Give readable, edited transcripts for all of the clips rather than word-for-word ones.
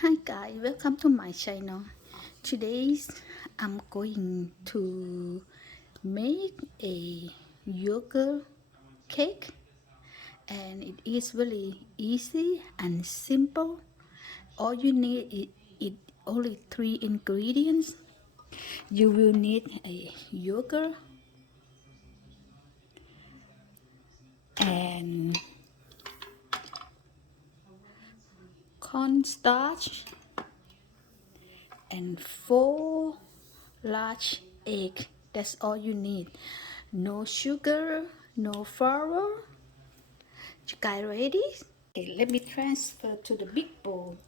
Hi guys, welcome to my channel. Today I'm going to make a yogurt cake and it is really easy and simple. All you need is only three ingredients. You will need a yogurt and cornstarch and 4 large eggs. That's all you need. No sugar, no flour. You guys ready? Okay, let me transfer to the big bowl.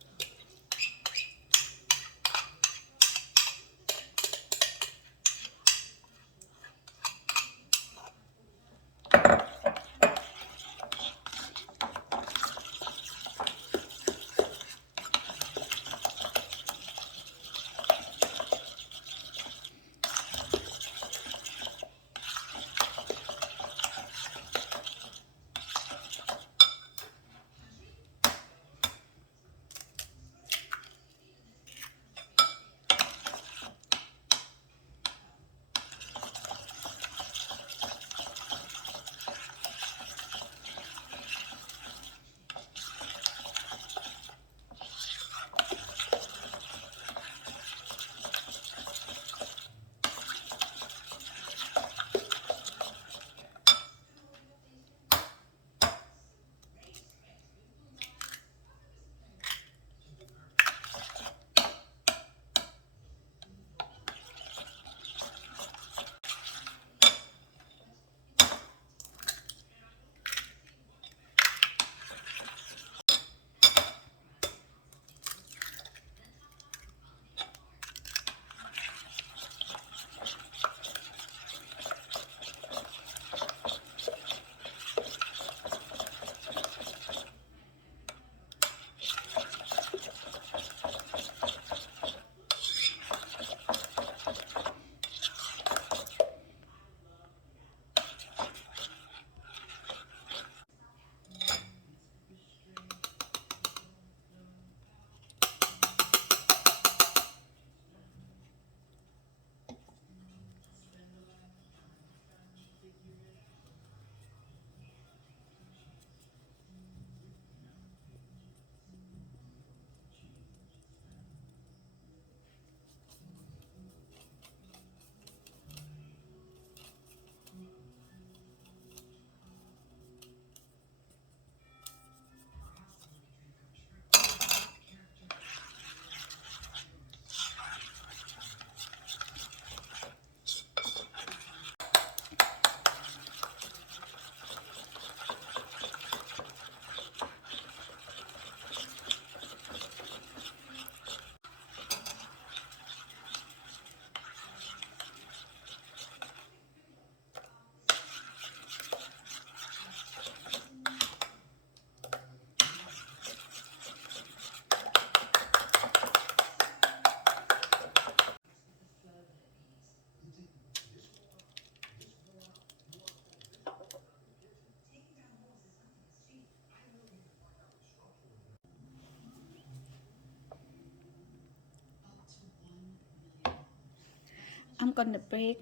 I'm gonna bake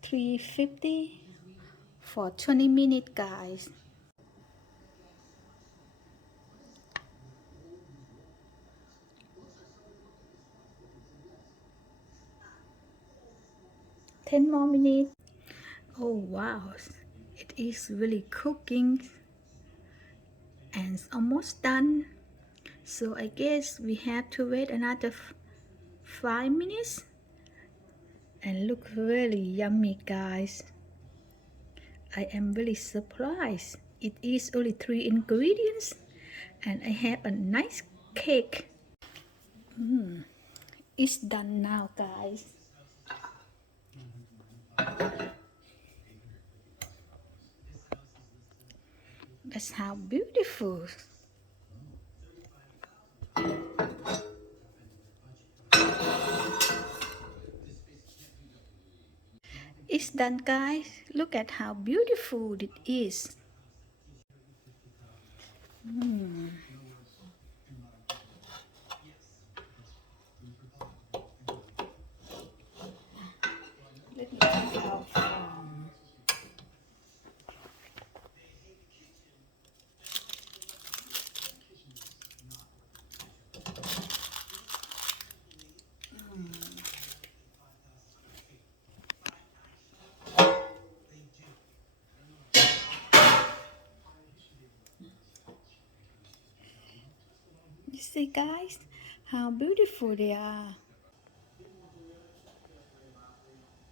350 for 20 minutes, guys. Ten more minutes. Oh wow, it is really cooking and it's almost done. So I guess we have to wait another 5 minutes and look really yummy, guys. I am really surprised. It is only three ingredients and I have a nice cake. It's done now, guys. That's how beautiful. It's done, guys. Look at how beautiful it is. See guys, how beautiful they are.